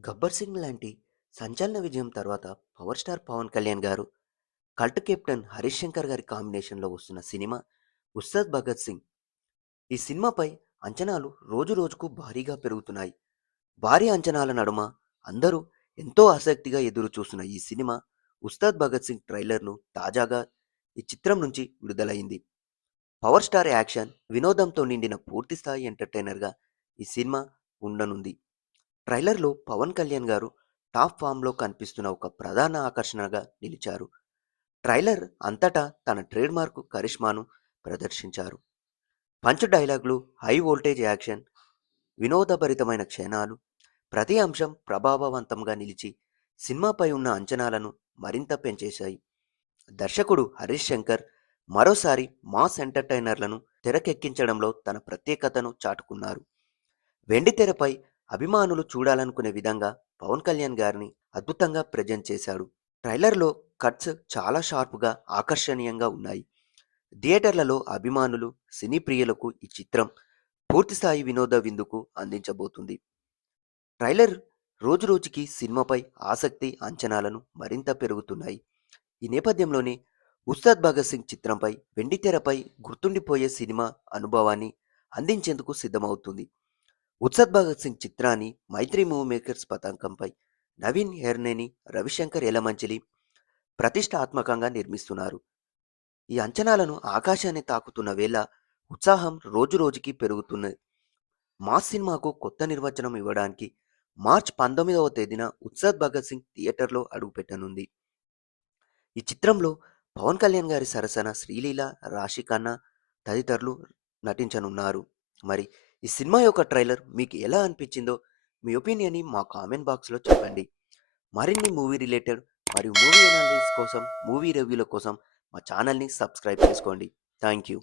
'గబ్బర్ సింగ్' లాంటి సంచలన విజయం తర్వాత పవర్ స్టార్ పవన్ కళ్యాణ్ గారు, కల్ట్ కెప్టెన్ హరీష్ శంకర్ గారి కాంబినేషన్‌లో వస్తున్న సినిమా 'ఉస్తాద్ భగత్ సింగ్'. ఈ సినిమాపై అంచనాలు రోజురోజుకు భారీగా పెరుగుతున్నాయి. భారీ అంచనాల నడుమ అందరూ ఎంతో ఆసక్తిగా ఎదురుచూస్తున్న ఈ సినిమా 'ఉస్తాద్ భగత్ సింగ్' ట్రైలర్‌ను తాజాగా ఈ చిత్రం నుంచి విడుదలైంది. పవర్ స్టార్ యాక్షన్, వినోదంతో నిండిన పూర్తిస్థాయి ఎంటర్‌టైనర్‌గా ఈ సినిమా ఉండనుంది. ట్రైలర్‌లో పవన్ కళ్యాణ్ గారు టాప్ ఫామ్‌లో కనిపిస్తున్న ఒక ప్రధాన ఆకర్షణగా నిలిచారు. ట్రైలర్ అంతటా తన ట్రేడ్‌మార్క్ కరిష్మాను ప్రదర్శించారు. పంచ్ డైలాగులు, హై వోల్టేజ్ యాక్షన్, వినోదభరితమైన క్షణాలు, ప్రతి అంశం ప్రభావవంతంగా నిలిచి సినిమాపై ఉన్న అంచనాలను మరింత పెంచేశాయి. దర్శకుడు హరీష్ శంకర్ మరోసారి మాస్ ఎంటర్‌టైనర్‌లను తెరకెక్కించడంలో తన ప్రత్యేకతను చాటుకున్నారు. వెండితెరపై అభిమానులు చూడాలనుకునే విధంగా పవన్ కళ్యాణ్ గారిని అద్భుతంగా ప్రజెంట్ చేశాడు. ట్రైలర్‌లో కట్స్ చాలా షార్ప్‌గా, ఆకర్షణీయంగా ఉన్నాయి. థియేటర్లలో అభిమానులు, సినీ ప్రియులకు ఈ చిత్రం పూర్తిస్థాయి వినోద విందుకు అందించబోతుంది. ట్రైలర్ రోజురోజుకి సినిమాపై ఆసక్తి, అంచనాలను మరింత పెరుగుతున్నాయి. ఈ నేపథ్యంలోనే 'ఉస్తాద్ భగత్ సింగ్' చిత్రంపై వెండితెరపై గుర్తుండిపోయే సినిమా అనుభవాన్ని అందించేందుకు సిద్ధమవుతుంది. 'ఉత్సద్ భగత్ సింగ్' చిత్రాన్ని మైత్రి మూవీ మేకర్స్ పతాకంపై నవీన్ ఎర్నేని, రవిశంకర్ యలమంచిలి ప్రతిష్టాత్మకంగా నిర్మిస్తున్నారు. ఈ అంచనాలను ఆకాశాన్ని తాకుతున్న వేళ ఉత్సాహం రోజురోజుకి పెరుగుతున్నది. మాస్ సినిమాకు కొత్త నిర్వచనం ఇవ్వడానికి మార్చ్ 19వ తేదీన 'ఉత్సద్ భగత్ సింగ్' థియేటర్లో అడుగుపెట్టనుంది. ఈ చిత్రంలో పవన్ కళ్యాణ్ గారి సరసన శ్రీలీల, రాశి ఖన్నా తదితరులు నటించనున్నారు. మరి ఈ సినిమా యొక్క ట్రైలర్ మీకు ఎలా అనిపించిందో మీ ఒపీనియన్ని మా కామెంట్ బాక్స్లో చెప్పండి. మరిన్ని మూవీ రిలేటెడ్ మరియు మూవీ అనాలిసిస్ కోసం, మూవీ రివ్యూల కోసం మా ఛానల్ని సబ్స్క్రైబ్ చేసుకోండి. Thank you.